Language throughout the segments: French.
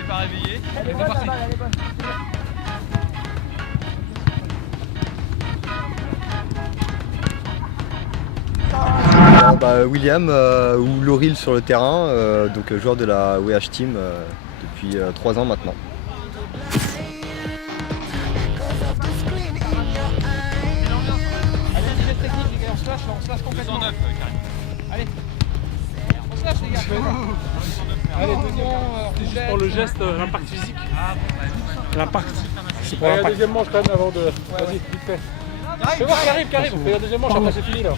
t'es pas réveillé. C'est parti. William ou Lauril sur le terrain, donc joueur de la WH Team depuis 3 ans maintenant. Allez, petite technique les gars, on slash complètement. 209 Karim. Allez, on slash les gars. Allez, juste pour le geste, l'impact physique. L'impact. C'est pour la deuxième manche quand même avant de... Vas-y, vite fait. Fais voir Karim, fais la deuxième manche, après c'est fini là.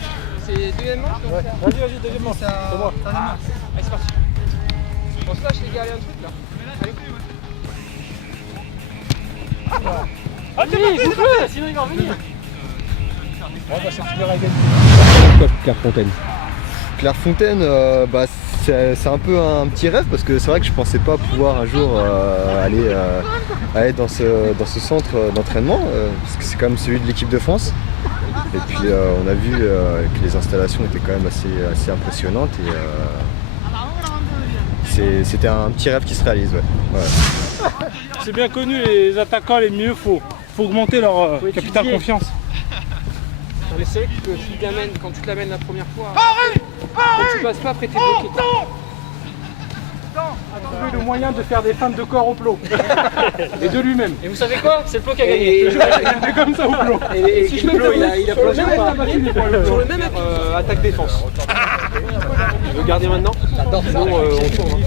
C'est deuxième manche donc ouais. Vas-y, deuxième manche, c'est moi. Allez, c'est parti. On slash les gars, allez un truc là. Allez. Ah t'es parti, bouge-le, sinon il va revenir. Ouais, bah c'est finir à égalité. Clairefontaine. Clairefontaine, c'est un peu un petit rêve parce que c'est vrai que je pensais pas pouvoir un jour aller dans ce centre d'entraînement parce que c'est quand même celui de l'équipe de France. Et puis on a vu que les installations étaient quand même assez impressionnantes et c'était un petit rêve qui se réalise. Ouais. C'est bien connu, les attaquants les mieux, faut augmenter leur capital confiance. Mais c'est vrai que quand tu te l'amènes la première fois, quand tu passes pas après t'es bloqué. Trouver le moyen de faire des feintes de corps au plot. Et de lui-même. Et vous savez quoi? C'est le plot qui a gagné. Il est comme ça au plot. Et si je me plot, il a plongé ou pas? Sur le même attaque-défense. Le gardien maintenant? Sinon on tourne.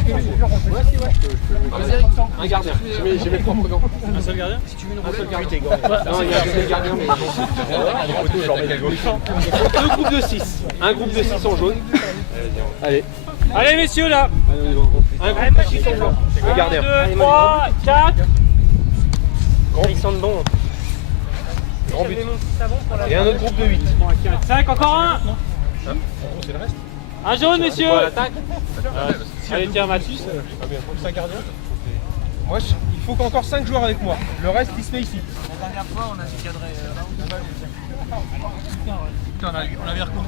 Un gardien. J'ai mes propres gants. Un seul gardien? Si tu veux une seul gardien. Non, il y a deux gardiens mais... Deux groupes de 6. Un groupe de 6 en jaune. Allez. Allez messieurs là. Un groupe de 6 en blanc. Le gardien. 1, 2, 3, 4. Ils sont bons. Grand but. Et un autre groupe de 8. 5, encore un. C'est le reste. Un jaune messieurs. Allez tiens Mathis. Moi, il faut qu'encore 5 joueurs avec moi. Le reste, il se fait ici. La dernière fois, on a dû cadrer. Putain, on avait recours.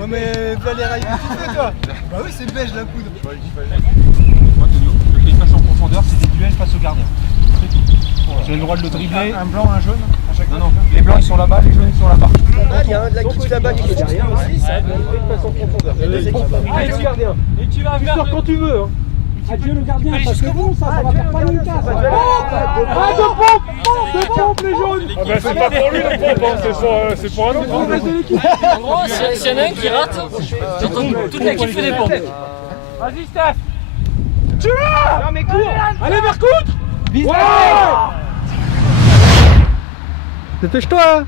Ouais, mais Valérie, tu fais toi? Bah oui, c'est beige la poudre. Moi, Tonio, le qu'il passe en profondeur, c'est des duels face au gardien. Tu as le droit de le dribbler. Un blanc, un jaune à chaque fois. Non, les blancs ils sont là-bas, les jaunes ils sont là-bas. Il y a un de la qui là-bas qui est derrière aussi, ça passe en profondeur. Allez, le gardien. Et tu vas faire quand tu veux. Adieu le gardien, parce que bon, ça va faire pas une case. De pompe les jaunes. Ah bah c'est pas pour lui le pompe, c'est pour un autre. En gros, s'il y en a un qui rate, toute l'équipe fait des pompes. Vas-y Steph. Tu l'as. Non mais cours. Allez Vercoute. Ouais. Dépêche-toi.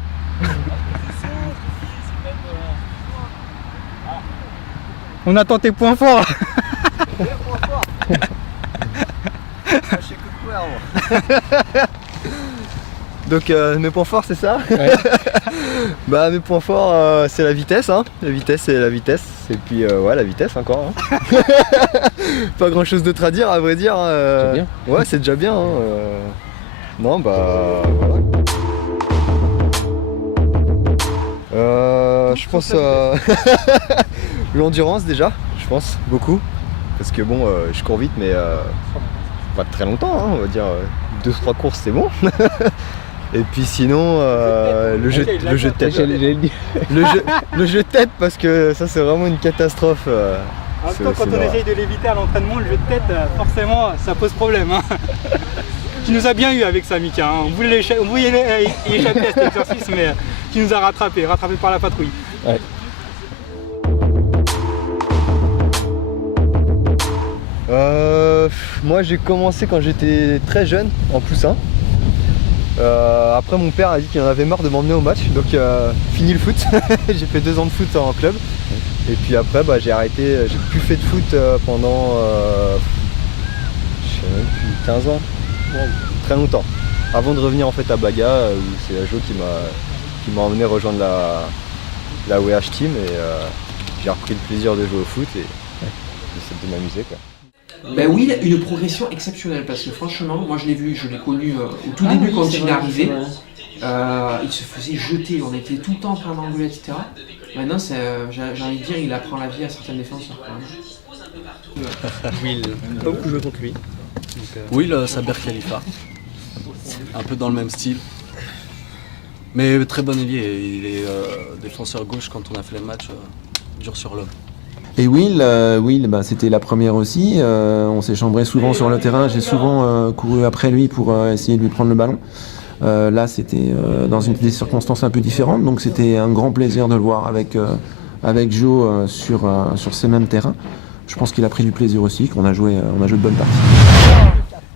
On attend tes points forts. Donc mes points forts c'est ça? Ouais. Bah mes points forts c'est la vitesse hein. La vitesse c'est la vitesse. Et puis ouais la vitesse encore hein. Pas grand chose d'autre à dire à vrai dire. C'est bien. Ouais c'est déjà bien hein. Non bah voilà. Je pense l'endurance déjà, je pense beaucoup. Parce que bon je cours vite mais pas très longtemps hein, on va dire 2-3 courses c'est bon. Et puis sinon le jeu de tête. Le jeu de tête parce que ça c'est vraiment une catastrophe. En même temps quand on essaye de l'éviter à l'entraînement, le jeu de tête forcément ça pose problème hein. Tu nous as bien eu avec ça Mika, hein. On voulait y échapper à cet exercice mais tu nous as rattrapé par la patrouille. Ouais. Moi j'ai commencé quand j'étais très jeune en plus 1. Après mon père a dit qu'il en avait marre de m'emmener au match donc fini le foot. J'ai fait 2 ans de foot en club et puis après bah, j'ai arrêté, j'ai plus fait de foot pendant je sais même plus 15 ans, très longtemps. Avant de revenir en fait à Baga où c'est Ajo qui m'a emmené rejoindre la WH Team et j'ai repris le plaisir de jouer au foot et j'essaie de m'amuser quoi. Ben oui, une progression exceptionnelle parce que franchement, moi je l'ai connu au tout début quand il est arrivé. Il se faisait jeter, on était tout le temps en train d'engueuler, etc. Maintenant, j'ai envie de dire, il apprend la vie à certains défenseurs. Will, pas beaucoup joué contre lui. Will, Saber Khalifa. Un peu dans le même style. Mais très bon ailier. Il est défenseur gauche quand on a fait le match, dur sur l'homme. Et Will, c'était la première aussi. On s'est chambré souvent sur le terrain. J'ai souvent couru après lui pour essayer de lui prendre le ballon. Là, c'était dans des circonstances un peu différentes. Donc c'était un grand plaisir de le voir avec Joe sur ces mêmes terrains. Je pense qu'il a pris du plaisir aussi, qu'on a joué de bonnes parties.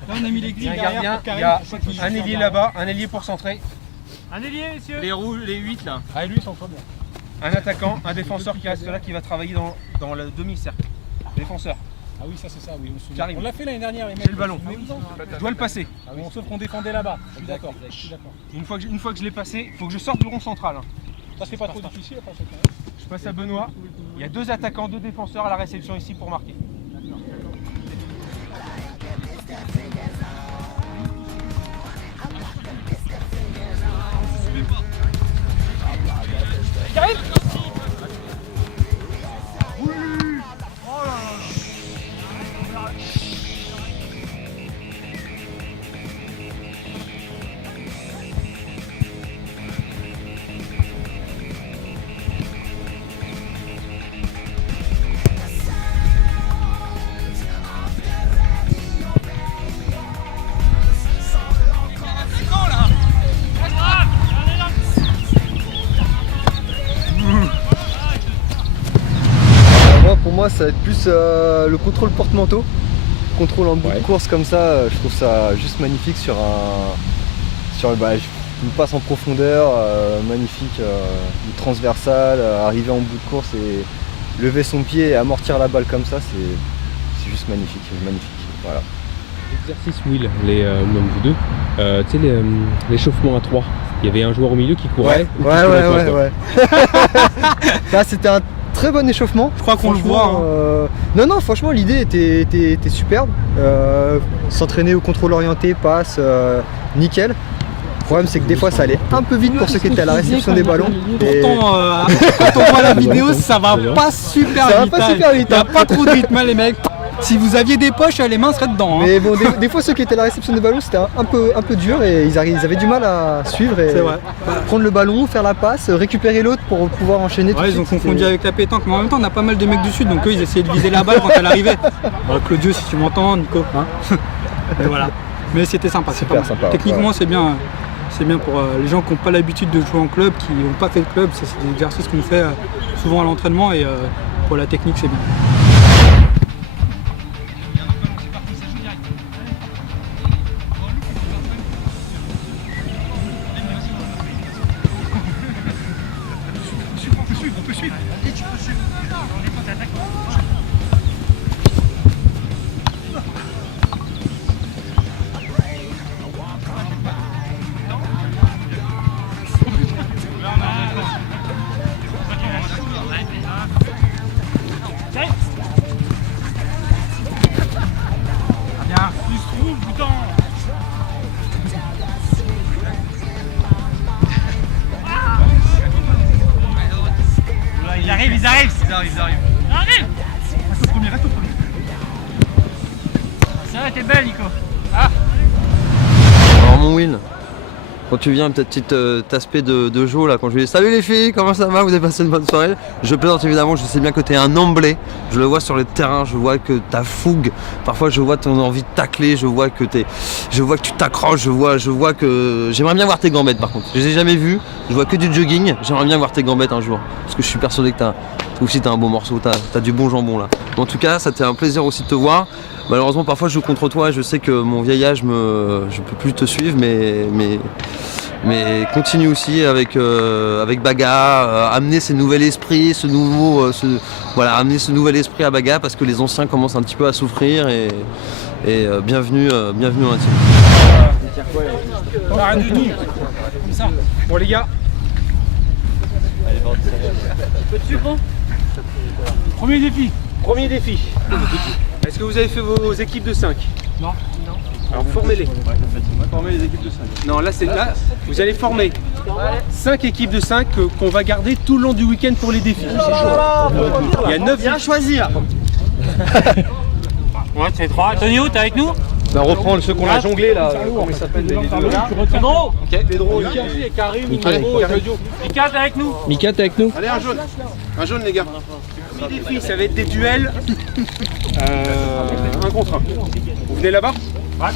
Là, on a mis les grilles Il y a un derrière gardien, pour il y a Karim. un ailier là-bas, un ailier pour centrer. Un ailier, messieurs. Les rouges, les 8 là. Ah, lui, ils sont trop bien. Un attaquant, un défenseur qui reste là, qui va travailler dans le demi-cercle. Défenseur. Ah oui, ça c'est ça, oui, on se souvient. J'arrive. On l'a fait l'année dernière, les mecs. J'ai le ballon. Souvenez-vous-en. Je dois le passer. Ah oui, sauf qu'on défendait là-bas. Je suis d'accord. Une fois que je l'ai passé, il faut que je sorte du rond central. Hein. Ça c'est pas trop difficile après cette Je passe à Benoît. Il y a 2 attaquants, 2 défenseurs à la réception ici pour marquer. Pour moi, ça va être plus le contrôle porte-manteau. Contrôle en bout de course comme ça, je trouve ça juste magnifique sur une passe en profondeur, magnifique, une transversale, arriver en bout de course et lever son pied et amortir la balle comme ça, c'est juste magnifique, voilà. L'exercice Will, même vous deux, tu sais l'échauffement à 3, il y avait un joueur au milieu qui courait. Ouais. Là c'était un très bon échauffement. Je crois qu'on le voit. Non, franchement l'idée était superbe. S'entraîner au contrôle orienté, passe, nickel. Le problème c'est que des fois ça allait un peu vite pour ceux qui étaient à la réception des ballons. Pourtant, quand on voit la vidéo, ça va pas super vite. Il n'y a pas trop de rythme, les mecs. Si vous aviez des poches, les mains seraient dedans. Mais bon, des fois ceux qui étaient à la réception des ballons, c'était un peu dur et ils avaient du mal à suivre et prendre le ballon, faire la passe, récupérer l'autre pour pouvoir enchaîner. Ouais, ils ont confondu avec la pétanque, mais en même temps on a pas mal de mecs du sud, donc eux ils essayaient de viser la balle quand elle arrivait. Alors, Claudio, si tu m'entends, Nico, hein. Et voilà. Mais c'était sympa. Super sympa. Techniquement c'est bien. C'est bien pour les gens qui n'ont pas l'habitude de jouer en club, qui n'ont pas fait de club. C'est des exercices qu'on fait souvent à l'entraînement et pour la technique c'est bien. Ils arrivent. Reste au premier. Ça va, t'es belle, Nico. Alors mon Will, quand tu viens, peut-être petit aspect de Joe là, quand je lui dis salut les filles, comment ça va, vous avez passé une bonne soirée? Je plaisante évidemment, je sais bien que tu es un emblé, je le vois sur le terrain, je vois que ta fougue, parfois je vois ton envie de tacler, je vois que tu t'accroches, je vois que j'aimerais bien voir tes gambettes par contre. Je les ai jamais vues, je vois que du jogging, j'aimerais bien voir tes gambettes un jour, parce que je suis persuadé que t'as un bon morceau, t'as du bon jambon là. En tout cas, ça t'est un plaisir aussi de te voir. Malheureusement, parfois je joue contre toi et je sais que mon vieil âge, je peux plus te suivre, mais continue aussi avec Baga, amener ces nouvel esprit, amener ce nouvel esprit à Baga parce que les anciens commencent un petit peu à souffrir et bienvenue dans la team. Rien du tout. Bon les gars. Peu de sucre, hein. Premier défi. Est-ce que vous avez fait vos équipes de 5? Non. Alors formez-les. Former les équipes de 5. Non, là vous allez former 5 équipes de 5 qu'on va garder tout le long du week-end pour les défis. Il y a 9 Bien choisir. Ouais, c'est 3. Tonio, t'es avec nous? Ben, on reprend ceux qu'on a jonglé là. Comment ils s'appellent les deux là? Pedro, Pedro, et Karim, Margot et Claudio. Mika, t'es avec nous? Mika, t'es avec nous? Allez, un jaune. Un jaune, les gars. Les filles, ça va être des duels. Un contre un. Vous venez là-bas? Ouais.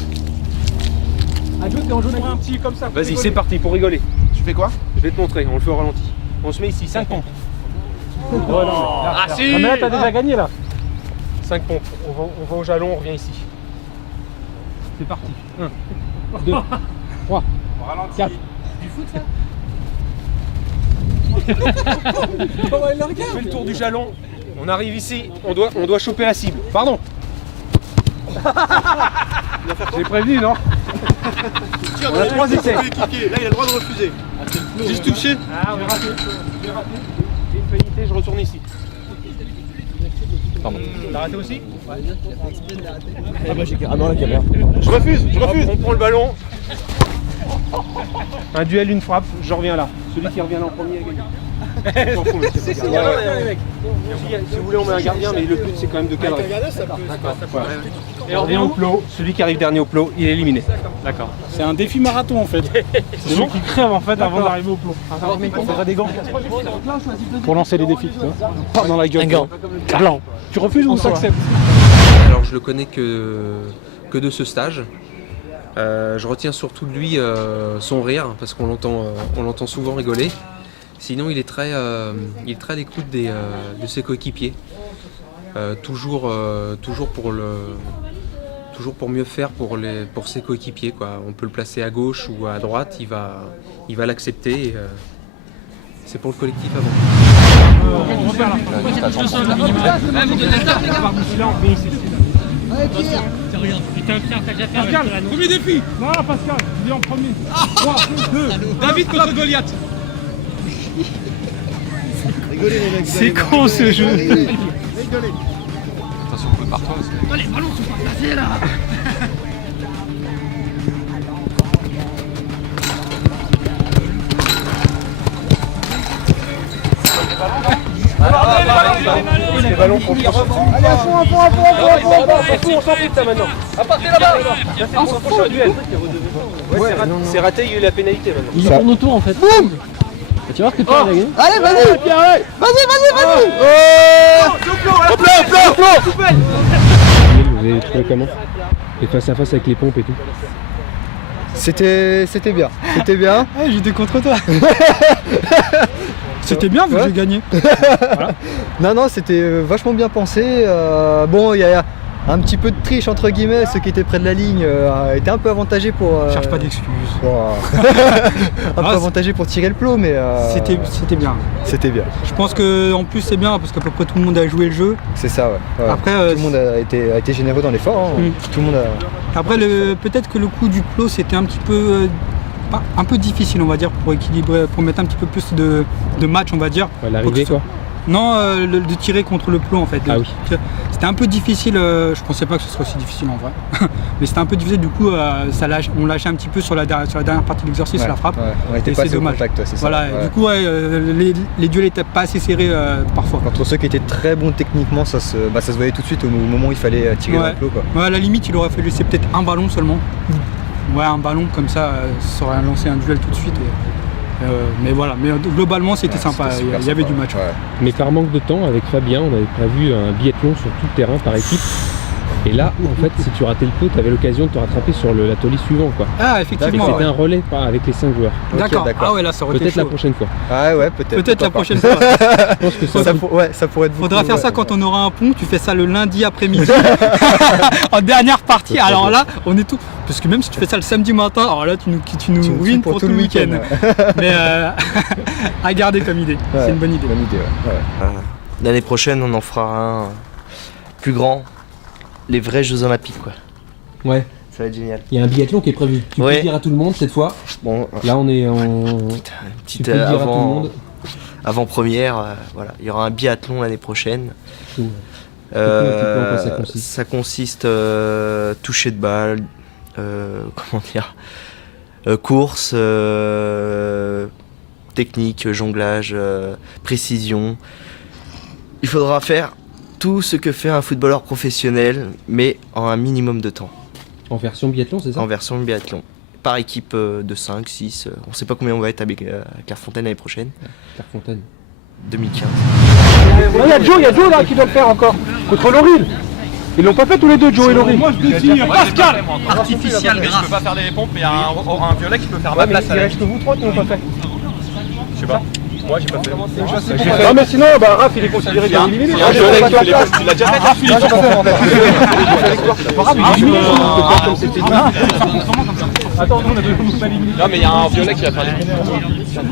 Un jaune, t'es en jaune un petit comme ça. Vas-y, c'est parti pour rigoler. Tu fais quoi? Je vais te montrer, on le fait au ralenti. On se met ici, 5 pompes. Ah si! Mais là, t'as déjà gagné là. 5 pompes. On va au jalon, on revient ici. C'est parti. 1, 2, 3, 4. Du foot ça? On fait le tour du jalon. On arrive ici, on doit choper la cible. Pardon. J'ai prévenu, non? On a 3 essais. Là, il a le droit de refuser. Juste touché. Ah, on est raté. J'ai une pénalité, je retourne ici. Pardon. T'as raté aussi? Ouais. Ah bah j'ai carrément la caméra. Je refuse. On prend le ballon. Un duel, une frappe, je reviens là. Celui qui revient là en premier est gagné. S'en fout, monsieur. Si vous voulez, on met un gardien, mais le but c'est quand même de cadrer. D'accord. Et on revient au plot. Celui qui arrive dernier au plot, il est éliminé. D'accord. C'est un défi marathon en fait. C'est ceux qui crèvent en fait avant d'arriver au plot. Il faudrait des gants. Pour lancer les défis, tu vois. Pas dans la gueule. Un gant. Blanc. Tu refuses ou on s'accepte? Alors je le connais que de ce stage. Je retiens surtout de lui son rire parce qu'on l'entend souvent rigoler. Sinon il est très à l'écoute de ses coéquipiers. Toujours pour mieux faire pour ses coéquipiers quoi. On peut le placer à gauche ou à droite, il va l'accepter. C'est pour le collectif avant. On repart Putain, Pierre, t'as déjà fait Pascal, premier défi. Non, Pascal, il est en premier. 3, 2, David contre Goliath. C'est con ce jeu. Attention, on peut partout. Oh, les ballons sont pas placés là. Les ballons pour le prochain. Allez, à fond, on s'en fout de ça maintenant. À partir là-bas. C'est pour le prochain duel. C'est raté, il y a eu la pénalité maintenant. Il tourne autour en fait. Boum. Tu vas voir que Pierre a gagné. Allez, vas-y Vas-y Vous avez trouvé comment? Et face à face avec les pompes et tout. C'était bien. Ah, j'étais contre toi. C'était bien vu que j'ai gagné. Voilà. Non, c'était vachement bien pensé. Bon, il y a un petit peu de triche entre guillemets. Ceux qui étaient près de la ligne étaient un peu avantagés pour. Cherche pas d'excuses. Un peu avantagés pour tirer le plot, mais. C'était bien. C'était bien. Je pense que en plus c'est bien parce qu'à peu près tout le monde a joué le jeu. C'est ça, ouais. Après, tout le monde a été généreux dans l'effort. Hein. Tout le monde a. Après, peut-être que le coup du plot c'était un petit peu. Un peu difficile on va dire pour équilibrer, pour mettre un petit peu plus de match on va dire. Ouais, l'arrivée quoi. Non, de tirer contre le plot en fait. Ah oui. C'était un peu difficile, je pensais pas que ce serait aussi difficile en vrai. Mais c'était un peu difficile, du coup on lâchait un petit peu sur la dernière partie de l'exercice, la frappe. Ouais. On était pas assez au contact, c'est ça. Voilà, du coup les duels étaient pas assez serrés parfois. Contre ceux qui étaient très bons techniquement, ça se voyait tout de suite au moment où il fallait tirer dans le plot quoi. Ouais, à la limite il aurait fallu laisser peut-être un ballon seulement. Ouais, un ballon comme ça aurait lancé un duel tout de suite. Mais voilà, mais globalement c'était sympa, il y avait du match. Ouais. Mais par manque de temps, avec Fabien, on avait prévu un biathlon sur tout le terrain par équipe. Et là, en fait, si tu ratais le pot, tu avais l'occasion de te rattraper sur l'atelier suivant quoi. Ah, effectivement. C'était un relais avec les 5 joueurs. D'accord. Ah ouais, là ça aurait été peut-être la chaud. prochaine fois. Ah ouais, peut-être. Peut-être la prochaine fois. Je pense que ça pourrait être beaucoup. Faudra faire ça quand on aura un pont, tu fais ça le lundi après-midi en dernière partie. Alors là, on est tout. Parce que même si tu fais ça le samedi matin, alors là tu nous ruines pour tout le week-end. Mais à garder comme idée, c'est une bonne idée. L'année prochaine, on en fera un plus grand, les vrais Jeux Olympiques quoi. Ouais. Ça va être génial. Il y a un biathlon qui est prévu. Tu peux le dire à tout le monde cette fois. Bon, là on est en petite avant-première. Voilà, il y aura un biathlon l'année prochaine. Ça consiste toucher de balle, comment dire, course, technique, jonglage, précision. Il faudra faire tout ce que fait un footballeur professionnel, mais en un minimum de temps. En version biathlon, c'est ça? En version biathlon. Par équipe de 5, 6, on ne sait pas combien on va être avec Clairefontaine l'année prochaine. Clairefontaine. 2015. Il y a Joe là qui doit le faire encore, contre Lauril. Ils l'ont pas fait tous les deux, Joe et Lauril. Moi je décide, Pascal. Artificiel Je peux pas faire des pompes, mais il y a un violet qui peut faire ma place. Il reste que vous trois qui l'ont pas fait. Je sais pas. Moi j'ai pas fait. Non mais sinon, Raph il est considéré comme éliminé. Tu l'as déjà fait. Raph il est éliminé. Attends, nous on a deux pas éliminé. Non mais il y a un violet qui va faire les pompes.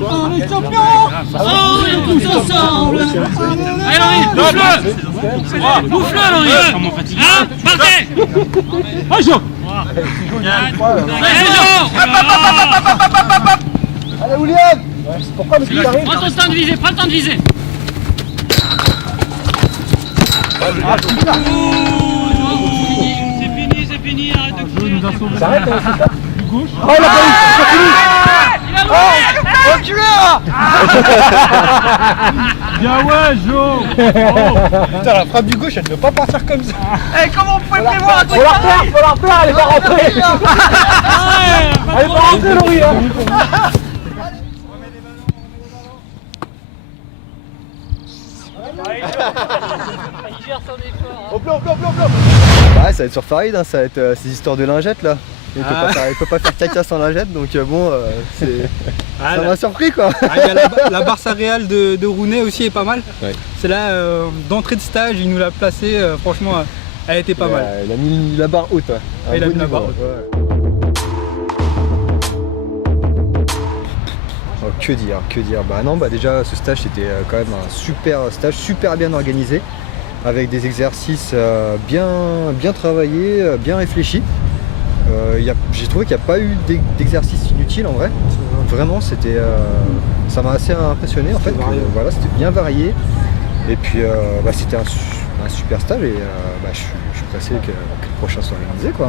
On est champions. On est tous ensemble. Allez Laurie, bouffe-le. Bouffe-le Laurie. Hein, partez. Ah Jo. Allez William. Pourquoi le but arrive? Prends ton temps de viser, prends le temps de viser. C'est fini, arrête de courir. Ça arrête, c'est ça? Gauche. Oh la police, c'est fini. Bien ouais Jo. Putain, la frappe du gauche, elle ne peut pas partir comme ça. Comment on pouvait prévoir un truc? Faut la refaire, elle est pas rentrée. Elle est pas rentrée, Laurie. Il gère son effort. Au plan. Ouais, ça va être sur Farid, hein, ça va être ces histoires de lingettes là. Il peut pas faire caca sans lingette, donc bon, ça m'a surpris quoi. Il y a la Barça Real de Rooney aussi est pas mal. Ouais. C'est là, d'entrée de stage, il nous l'a placé, franchement, elle était pas mal. Il a mis la barre haute. Ouais, il a mis la barre haute. Oh, que dire. Bah non, déjà ce stage c'était quand même un super stage, super bien organisé, avec des exercices bien travaillés, bien réfléchis. J'ai trouvé qu'il n'y a pas eu d'exercice inutile en vrai. Vraiment, ça m'a assez impressionné en fait. Voilà, c'était bien varié. Et puis c'était un super stage et je suis pressé que le prochain soit organisé quoi.